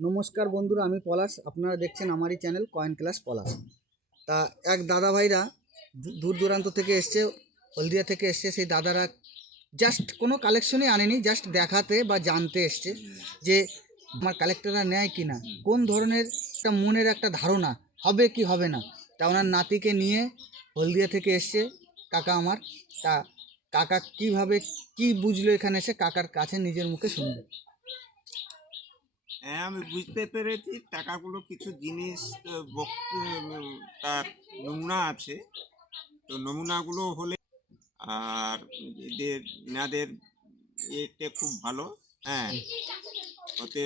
নমস্কার বন্ধুরা, আমি পলাশ। আপনারা দেখছেন আমারই চ্যানেল কয়েন ক্লাস পলাশ। তা এক দাদা ভাইরা দূর দূরান্ত থেকে এসছে, হলদিয়া থেকে এসছে। সেই দাদারা জাস্ট কোনো কালেকশনই আনেনি, জাস্ট দেখাতে বা জানতে এসছে যে আমার কালেক্টররা নেয় কি না, কোন ধরনের একটা মনের একটা ধারণা হবে কি হবে না। তা ওনার নাতিকে নিয়ে হলদিয়া থেকে এসছে কাকা আমার। তা কাকা কীভাবে কি বুঝলো এখানে এসে, কাকার কাছে নিজের মুখে শুনবে। হ্যাঁ, আমি বুঝতে পেরেছি টাকাগুলো কিছু জিনিস তার নমুনা আছে, তো নমুনাগুলো হলে আর এনাদের এটা খুব ভালো। হ্যাঁ, ওতে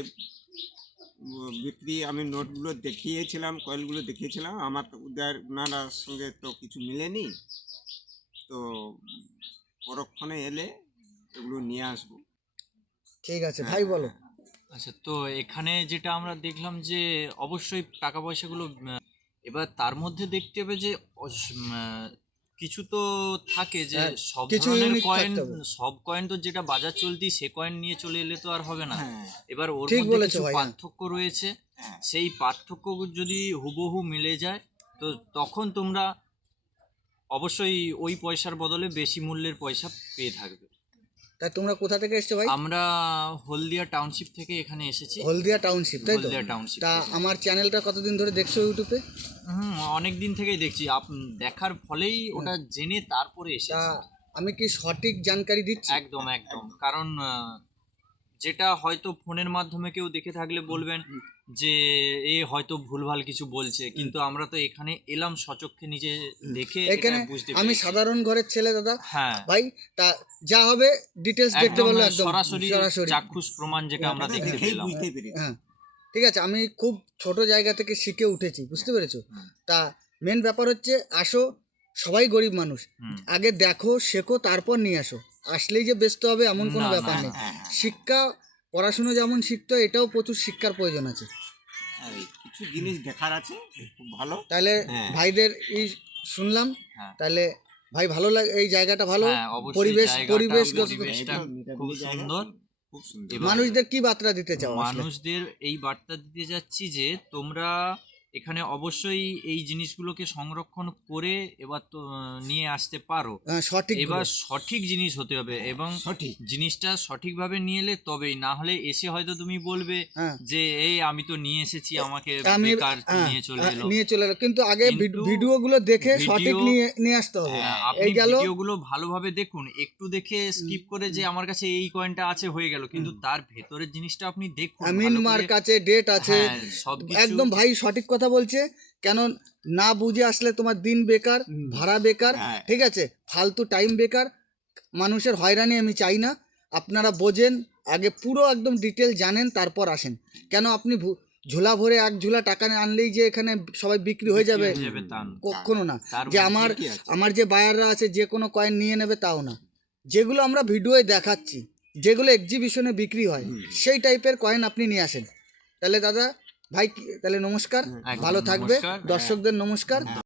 বিক্রি আমি নোটগুলো দেখিয়েছিলাম, কয়েলগুলো দেখিয়েছিলাম। আমার তো ওনার সঙ্গে তো কিছু মিলেনি, তো পরক্ষণে এলে এগুলো নিয়ে আসবো। ঠিক আছে ভাই, বলো। আচ্ছা, তো এখানে যেটা আমরা দেখলাম যে অবশ্যই টাকা পয়সাগুলো এবার তার মধ্যে দেখতে হবে যে কিছু তো থাকে যে সব কিছু ধরনের unique কয়েন, থাকতে হবে। সব কয়েন তো যেটা বাজার চলতি সে কয়েন নিয়ে চলে এলে তো আর হবে না। এবার ওর ঠিক মধ্যে বলেছো কিছু ভাই। পার্থক্য রয়েছে, সেই পার্থক্য যদি হুবহু মিলে যায় তো তখন তোমরা অবশ্যই ওই পয়সার বদলে বেশি মূল্যের পয়সা পেয়ে থাকবে। তা তোমরা কোথা থেকে এসছো ভাই? আমরা হলদিয়া টাউনশিপ থেকে এখানে এসেছি। হলদিয়া টাউনশিপ, তাই তো? হলদিয়া টাউনশিপ। তা আমার চ্যানেলটা কতদিন ধরে দেখছো ইউটিউবে? অনেক দিন থেকেই দেখছি, দেখার ফলেই ওটা জেনে তারপরে তা এসেছি। আমি কি সঠিক জানকারি দিচ্ছি? একদম একদম, কারণ যেটা হয়তো ফোনের মাধ্যমে কেউ দেখে থাকলে বলবেন যে এ হয়তো ভুলভাল কিছু বলছে, কিন্তু আমরা তো এখানে এলাম সচক্ষে নিজে দেখে এখানে বুঝতে আমি পেরেছি। সাধারণ ঘরের ছেলে দাদা। হ্যাঁ ভাই, তা যা হবে ডিটেলস দেখতে একদম বললো, একদম সরাসরি সরাসরি। চাক্ষুষ প্রমাণ যেটা আমরা দেখতে দেখেই পেলাম। বুঝতে পেরেছি। হ্যাঁ, ঠিক আছে। আমি খুব ছোট জায়গা থেকে শিখে উঠেছি, বুঝতে পেরেছো? তা মেন ব্যাপার হচ্ছে, আসো, সবাই গরিব মানুষ, আগে দেখো শেখো তারপর নিয়ে আসো। আসলেই যে ব্যস্ত হবে এমন কোনো না, ব্যাপার না, নেই। হ্যাঁ। শিক্ষা, পড়াশুনো যেমন শিখতে হয়, এটাও প্রচুর শিক্ষার প্রয়োজন আছে। কিছু জিনিস দেখার আছে, খুব ভালো। তাহলে ভাইদের এই শুনলাম। তাহলে ভাই ভালো লাগে, এই জায়গাটা ভালো, হ্যাঁ, অবশ্যই পরিবেশগত পরিবেশটা খুব সুন্দর। খুব সুন্দর। মানুষদের কি বার্তা দিতে চাও আসলে? মানুষদের এই বার্তা দিতে যাচ্ছি যে তোমরা এখানে অবশ্যই এই জিনিসগুলোকে সংরক্ষণ করে এবার তো নিয়ে আসতে পারো। সঠিক এবার সঠিক জিনিস হতে হবে এবং সঠিক জিনিসটা সঠিকভাবে নিয়ে এলে তবেই, না হলে এসে হয়তো তুমি বলবে যে এই আমি তো নিয়ে এসেছি, আমাকে বেকার নিয়ে চলে এলো। কিন্তু আগে ভিডিওগুলো দেখে সঠিক নিয়ে আসতে হবে। আপনি ভিডিওগুলো ভালোভাবে দেখুন, একটু দেখে স্কিপ করে যে আমার কাছে এই কয়েনটা আছে হয়ে গেল, কিন্তু তার ভেতরের জিনিসটা আপনি দেখুন। আমিন মার্ক আছে, ডেট আছে, একদম ভাই সঠিক কথা বলছে। কেন না বুঝে আসলে তোমার দিন বেকার, ভাড়া বেকার, ঠিক আছে, ফালতু টাইম বেকার, মানুষের হয়রানি আমি চাই না। আপনারা বোঝেন, আগে পুরো একদম ডিটেল জানেন তারপর আসেন। কেন আপনি ঝোলা ভরে এক ঝোলা টাকা আনলেই যে এখানে সবাই বিক্রি হয়ে যাবে, কখনো না। যে আমার যে বায়াররা আছে যে কোনো কয়েন নিয়ে নেবে, তাও না। যেগুলো আমরা ভিডিওয়ে দেখাচ্ছি, যেগুলো এক্সিবিশনে বিক্রি হয়, সেই টাইপের কয়েন আপনি নিয়ে আসেন। তাহলে দাদা ভাই, তাহলে নমস্কার, ভালো থাকবে। দর্শকদের নমস্কার।